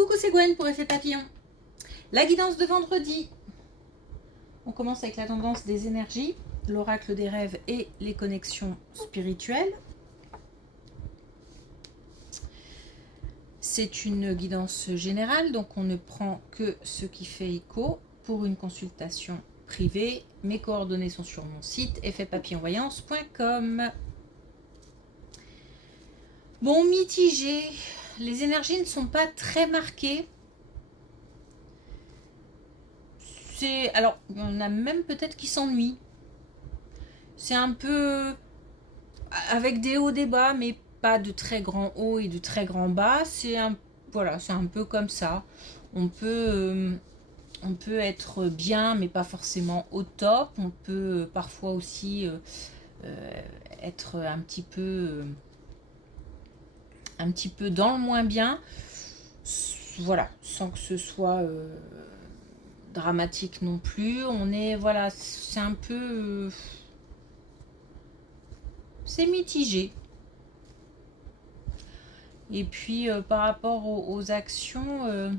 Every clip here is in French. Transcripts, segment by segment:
Coucou, c'est Gwen pour Effet Papillon. La guidance de vendredi. On commence avec la tendance des énergies, l'oracle des rêves et les connexions spirituelles. C'est une guidance générale, donc on ne prend que ce qui fait écho. Pour une consultation privée, mes coordonnées sont sur mon site effetpapillonvoyance.com. Bon, mitigé. Les énergies ne sont pas très marquées. Alors, il y en a même peut-être qui s'ennuient. C'est un peu avec des hauts, des bas, mais pas de très grands hauts et de très grands bas. Voilà, c'est un peu comme ça. On peut être bien, mais pas forcément au top. On peut parfois aussi être un petit peu dans le moins bien. Voilà, sans que ce soit dramatique non plus. Voilà, c'est un peu c'est mitigé. Et puis par rapport aux actions,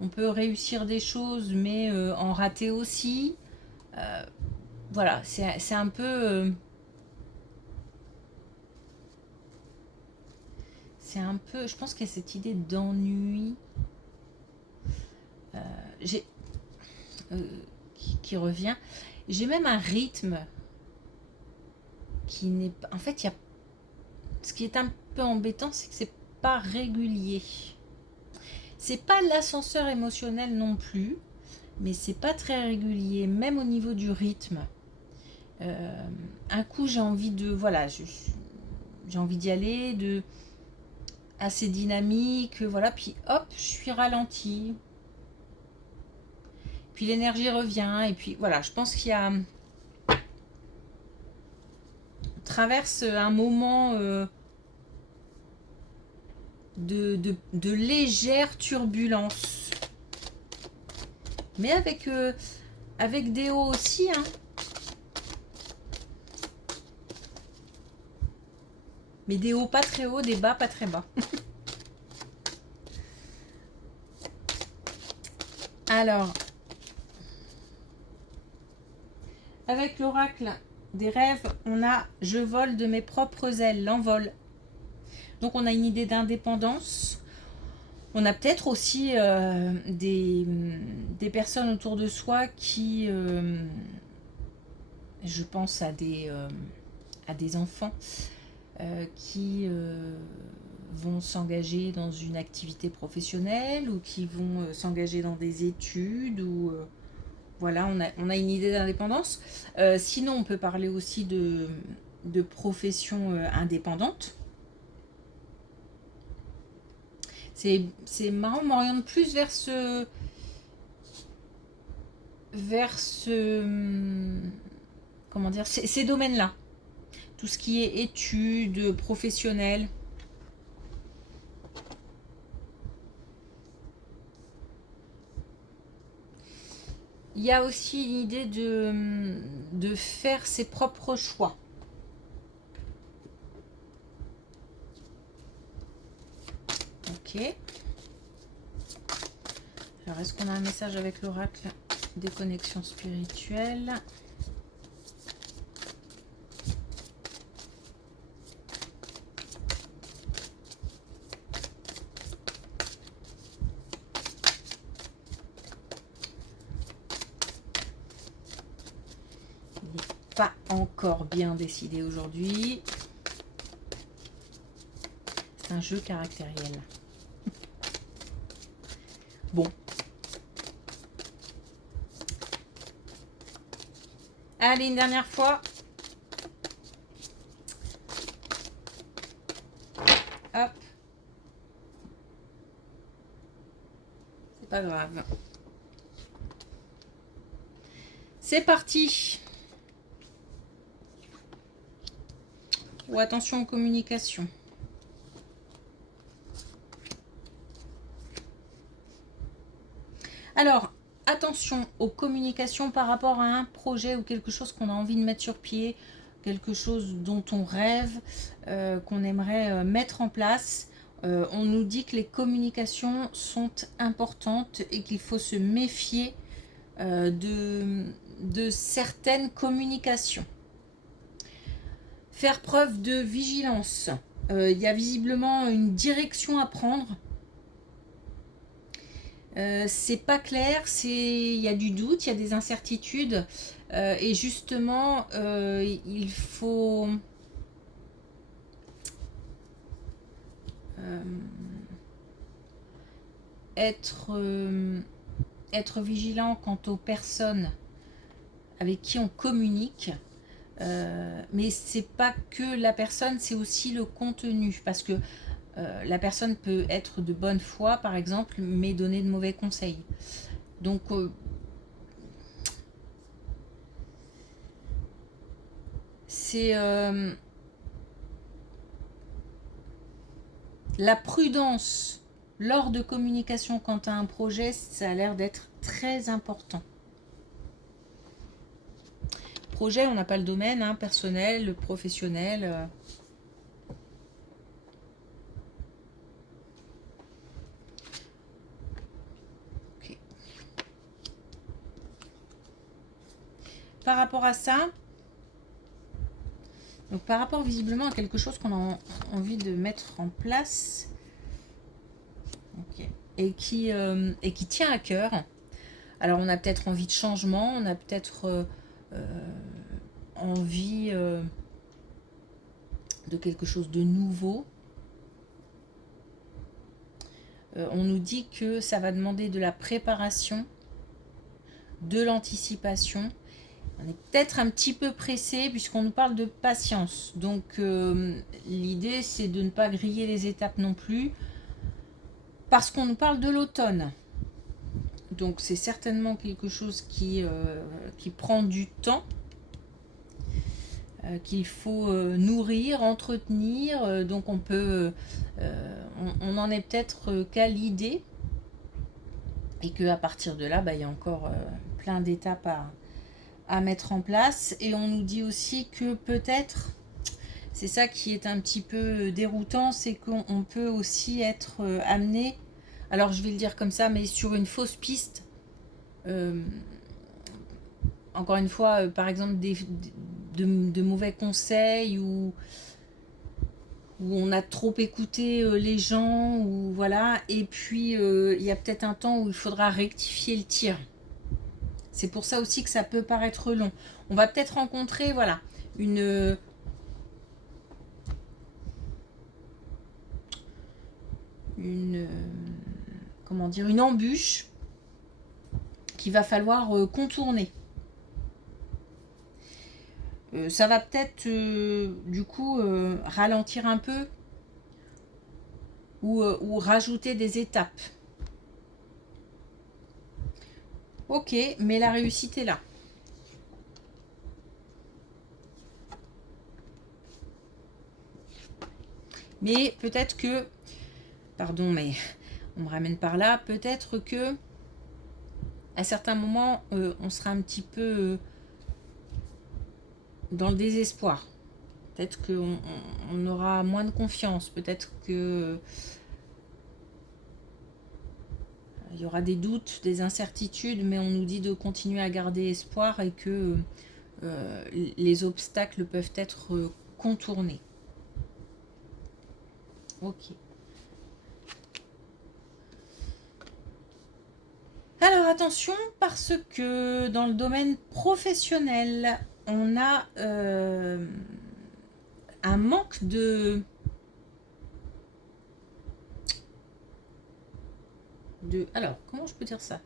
on peut réussir des choses, mais en rater aussi. Voilà, c'est un peu je pense qu'il y a cette idée d'ennui qui revient. J'ai même un rythme qui n'est pas... En fait, ce qui est un peu embêtant, c'est que c'est pas régulier. C'est pas l'ascenseur émotionnel non plus, mais c'est pas très régulier, même au niveau du rythme. Un coup, j'ai envie de... Voilà, j'ai envie d'y aller, assez dynamique, voilà, puis hop, je suis ralentie. Puis l'énergie revient, et puis voilà, je pense qu'il y a... On traverse un moment de légère turbulence. Mais avec des hauts aussi, hein. Mais des hauts pas très hauts, des bas pas très bas. Alors, avec l'oracle des rêves, on a « Je vole de mes propres ailes », l'envol. Donc on a une idée d'indépendance. On a peut-être aussi des personnes autour de soi qui, je pense à des enfants qui vont s'engager dans une activité professionnelle ou qui vont s'engager dans des études ou voilà, on a une idée d'indépendance. Sinon, on peut parler aussi de profession indépendante. C'est marrant, on m'oriente plus vers comment dire, ces domaines-là. Tout ce qui est études, professionnelles. Il y a aussi l'idée de faire ses propres choix. Ok. Alors, est-ce qu'on a un message avec l'oracle des connexions spirituelles ? Il n'est pas encore bien décidé aujourd'hui. C'est un jeu caractériel. Bon. Allez, une dernière fois. Hop. C'est pas grave. C'est parti. Oh, attention aux communications. Alors, attention aux communications par rapport à un projet ou quelque chose qu'on a envie de mettre sur pied, quelque chose dont on rêve, qu'on aimerait mettre en place. On nous dit que les communications sont importantes et qu'il faut se méfier de certaines communications. Faire preuve de vigilance. Il y a visiblement une direction à prendre. C'est pas clair, il y a du doute, il y a des incertitudes. Et justement, il faut être vigilant quant aux personnes avec qui on communique. Mais c'est pas que la personne, c'est aussi le contenu, parce que la personne peut être de bonne foi, par exemple, mais donner de mauvais conseils. Donc, c'est la prudence lors de communication quant à un projet, ça a l'air d'être très important. Projet, on n'a pas le domaine, hein, personnel, professionnel. Okay. Par rapport à ça, donc par rapport visiblement à quelque chose qu'on a envie de mettre en place, okay, et qui tient à cœur. Alors on a peut-être envie de changement, on a peut-être envie de quelque chose de nouveau. On nous dit que ça va demander de la préparation, de l'anticipation. On est peut-être un petit peu pressé puisqu'on nous parle de patience. Donc l'idée c'est de ne pas griller les étapes non plus parce qu'on nous parle de l'automne. Donc c'est certainement quelque chose qui prend du temps, qu'il faut nourrir, entretenir. Donc on peut, on en est peut-être qu'à l'idée et qu'à partir de là, il y a encore plein d'étapes à mettre en place. Et on nous dit aussi que peut-être, c'est ça qui est un petit peu déroutant, c'est qu'on peut aussi être amené, alors je vais le dire comme ça, mais sur une fausse piste. Encore une fois, par exemple, de mauvais conseils ou on a trop écouté les gens, ou voilà. Et puis, il y a peut-être un temps où il faudra rectifier le tir. C'est pour ça aussi que ça peut paraître long. On va peut-être rencontrer, voilà, une comment dire, une embûche qu'il va falloir contourner. Ça va peut-être du coup ralentir un peu ou rajouter des étapes. Ok, mais la réussite est là. Mais peut-être que, pardon, mais on me ramène par là, peut-être que à certains moments, on sera un petit peu dans le désespoir. Peut-être qu'on aura moins de confiance. Peut-être que il y aura des doutes, des incertitudes, mais on nous dit de continuer à garder espoir et que les obstacles peuvent être contournés. Ok. Alors attention, parce que dans le domaine professionnel, on a un manque de alors, comment je peux dire ça,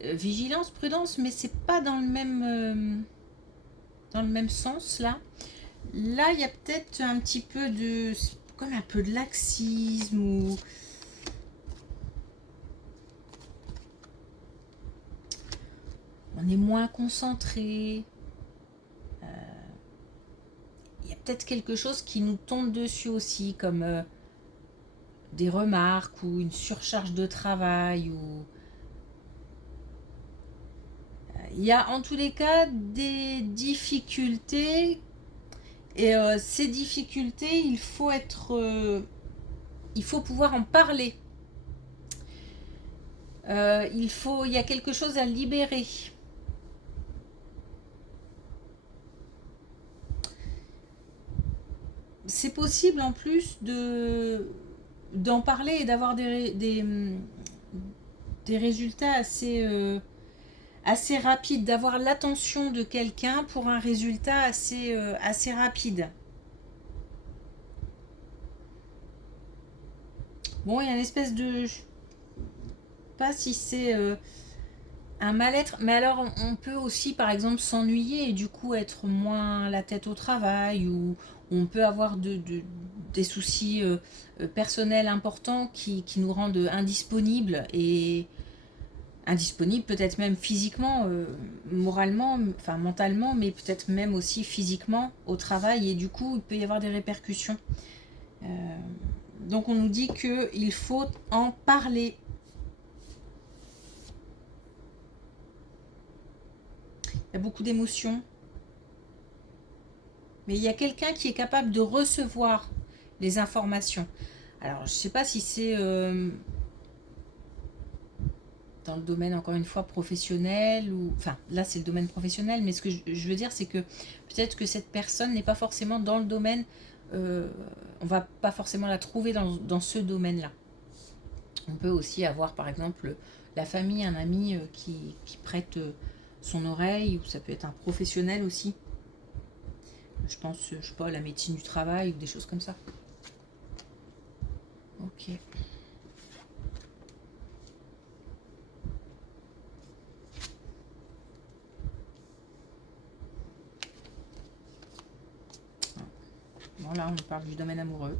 vigilance, prudence, mais c'est pas dans le même sens là. Là, il y a peut-être un petit peu de, comme un peu de laxisme ou on est moins concentré. Il y a peut-être quelque chose qui nous tombe dessus aussi, comme des remarques ou une surcharge de travail ou il y a en tous les cas des difficultés et ces difficultés il faut être il faut pouvoir en parler. Il y a quelque chose à libérer. C'est possible en plus d'en parler et d'avoir des résultats assez rapides, d'avoir l'attention de quelqu'un pour un résultat assez rapide. Bon, il y a une espèce de... Je sais pas si c'est un mal-être, mais alors on peut aussi par exemple s'ennuyer et du coup être moins la tête au travail, ou on peut avoir des soucis personnels importants qui nous rendent indisponibles, et indisponibles peut-être même physiquement, moralement, enfin mentalement, mais peut-être même aussi physiquement au travail, et du coup il peut y avoir des répercussions. Euh, donc on nous dit qu'il faut en parler. Il y a beaucoup d'émotions. Mais il y a quelqu'un qui est capable de recevoir les informations. Alors, je ne sais pas si c'est dans le domaine, encore une fois, professionnel, ou... Enfin, là, c'est le domaine professionnel, mais ce que je veux dire, c'est que peut-être que cette personne n'est pas forcément dans le domaine... on va pas forcément la trouver dans ce domaine-là. On peut aussi avoir, par exemple, la famille, un ami qui prête son oreille, ou ça peut être un professionnel aussi. Je pense, je sais pas, à la médecine du travail ou des choses comme ça. Ok. Bon, là, on parle du domaine amoureux.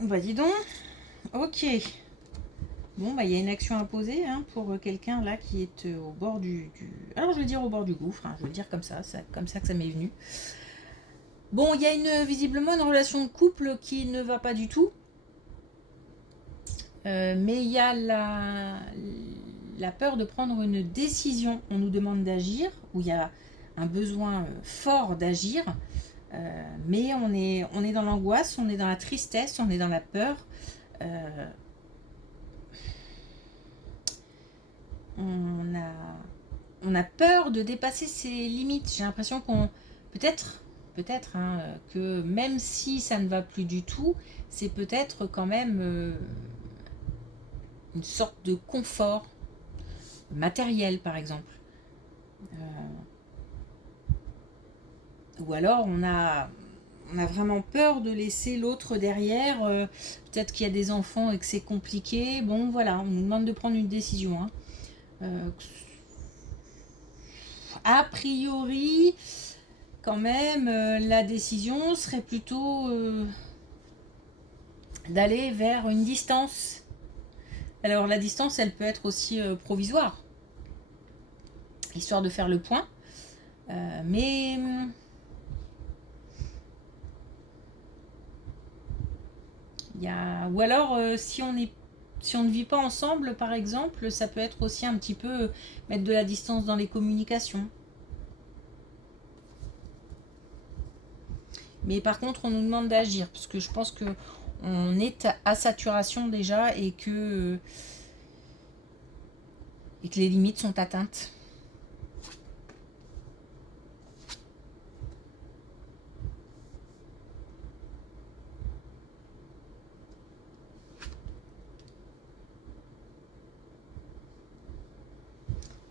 Bah, dis donc. Ok. Bon, bah, il y a une action à poser pour quelqu'un là qui est au bord Alors, je vais dire au bord du gouffre. Je vais le dire comme ça. C'est comme ça que ça m'est venu. Bon, il y a visiblement une relation de couple qui ne va pas du tout. Mais il y a la peur de prendre une décision. On nous demande d'agir, où il y a un besoin fort d'agir, mais on est dans l'angoisse, on est dans la tristesse, on est dans la peur. On a peur de dépasser ses limites. J'ai l'impression qu'on... Peut-être que même si ça ne va plus du tout, c'est peut-être quand même une sorte de confort matériel, par exemple. Ou alors on a vraiment peur de laisser l'autre derrière. Peut-être qu'il y a des enfants et que c'est compliqué. Bon, voilà, on nous demande de prendre une décision. A priori, quand même, la décision serait plutôt d'aller vers une distance. Alors la distance, elle peut être aussi provisoire, histoire de faire le point. Mais ou alors si on ne vit pas ensemble, par exemple, ça peut être aussi un petit peu mettre de la distance dans les communications. Mais par contre, on nous demande d'agir, parce que je pense que on est à saturation déjà, et que les limites sont atteintes.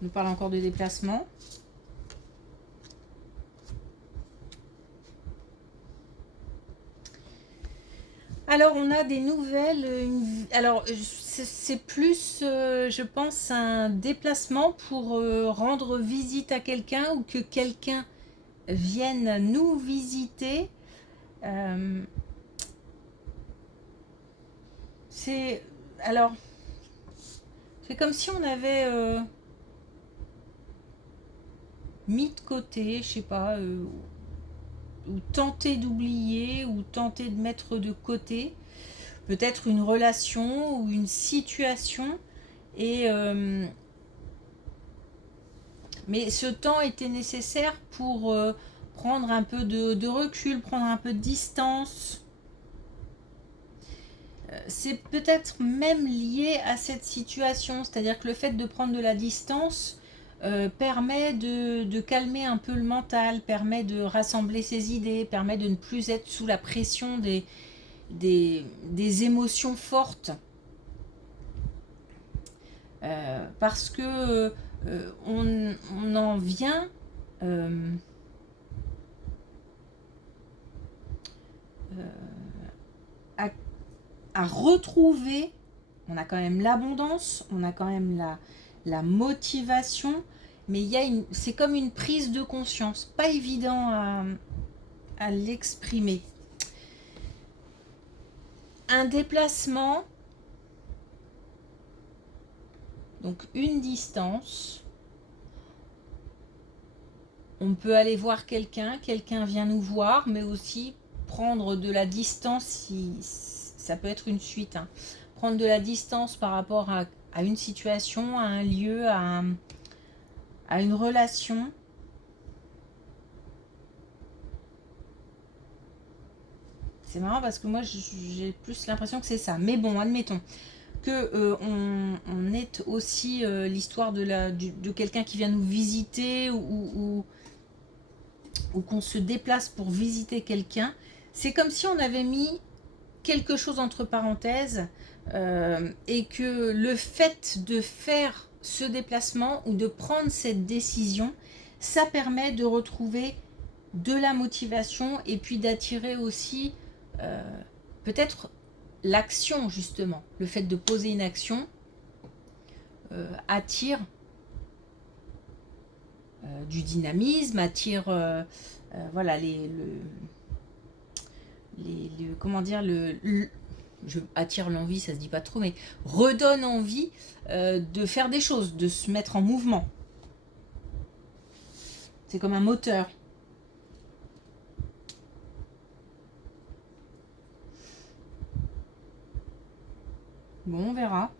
On nous parle encore de déplacement. Alors, on a des nouvelles. Alors, c'est plus, je pense, un déplacement pour rendre visite à quelqu'un, ou que quelqu'un vienne nous visiter. C'est alors, c'est comme si on avait mis de côté, je sais pas, ou tenter d'oublier, ou tenter de mettre de côté peut-être une relation ou une situation, et mais ce temps était nécessaire pour prendre un peu de recul, prendre un peu de distance. C'est peut-être même lié à cette situation, c'est-à-dire que le fait de prendre de la distance permet de calmer un peu le mental, permet de rassembler ses idées, permet de ne plus être sous la pression des émotions fortes. Parce que on en vient à retrouver, on a quand même l'abondance, on a quand même la motivation, mais c'est comme une prise de conscience, pas évident à l'exprimer. Un déplacement, donc une distance, on peut aller voir quelqu'un vient nous voir, mais aussi prendre de la distance, si ça peut être une suite, hein. Prendre de la distance par rapport à une situation, à un lieu, à une relation. C'est marrant parce que moi j'ai plus l'impression que c'est ça. Mais bon, admettons que on est aussi l'histoire de quelqu'un qui vient nous visiter ou qu'on se déplace pour visiter quelqu'un. C'est comme si on avait mis quelque chose entre parenthèses et que le fait de faire ce déplacement ou de prendre cette décision, ça permet de retrouver de la motivation et puis d'attirer aussi peut-être l'action, justement. Le fait de poser une action attire du dynamisme, attire voilà comment dire, je attire l'envie, ça se dit pas trop, mais redonne envie de faire des choses, de se mettre en mouvement. C'est comme un moteur. Bon, on verra.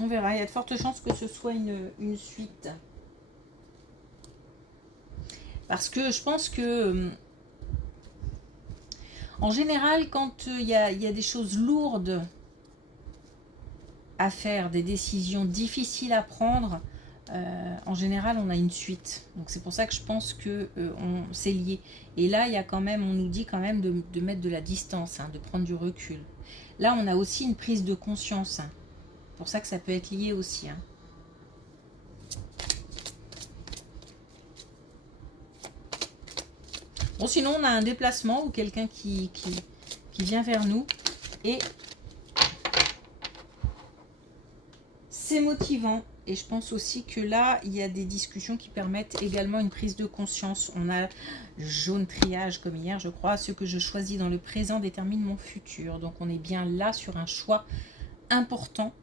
On verra, il y a de fortes chances que ce soit une suite. Parce que je pense que en général, quand il y a des choses lourdes à faire, des décisions difficiles à prendre, en général, on a une suite. Donc c'est pour ça que je pense que c'est lié. Et là, il y a quand même, on nous dit quand même de mettre de la distance, hein, de prendre du recul. Là, on a aussi une prise de conscience. Hein. C'est pour ça que ça peut être lié aussi. Hein. Bon, sinon, on a un déplacement ou quelqu'un qui vient vers nous. Et c'est motivant. Et je pense aussi que là, il y a des discussions qui permettent également une prise de conscience. On a le jaune triage comme hier, je crois. Ce que je choisis dans le présent détermine mon futur. Donc, on est bien là sur un choix important,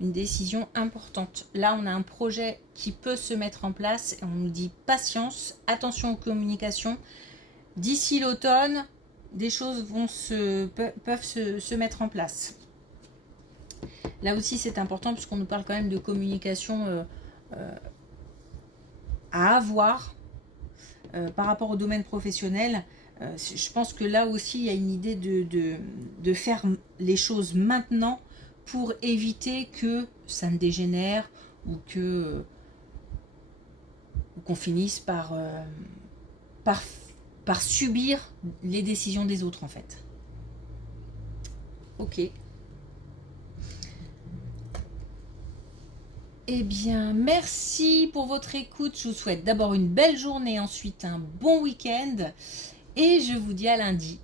une décision importante. Là, on a un projet qui peut se mettre en place. Et on nous dit patience, attention aux communications. D'ici l'automne, des choses peuvent se mettre en place. Là aussi, c'est important puisqu'on nous parle quand même de communication à avoir par rapport au domaine professionnel. Je pense que là aussi, il y a une idée de faire les choses maintenant pour éviter que ça ne dégénère ou qu'on finisse par subir les décisions des autres, en fait. Ok. Eh bien, merci pour votre écoute. Je vous souhaite d'abord une belle journée, ensuite un bon week-end. Et je vous dis à lundi.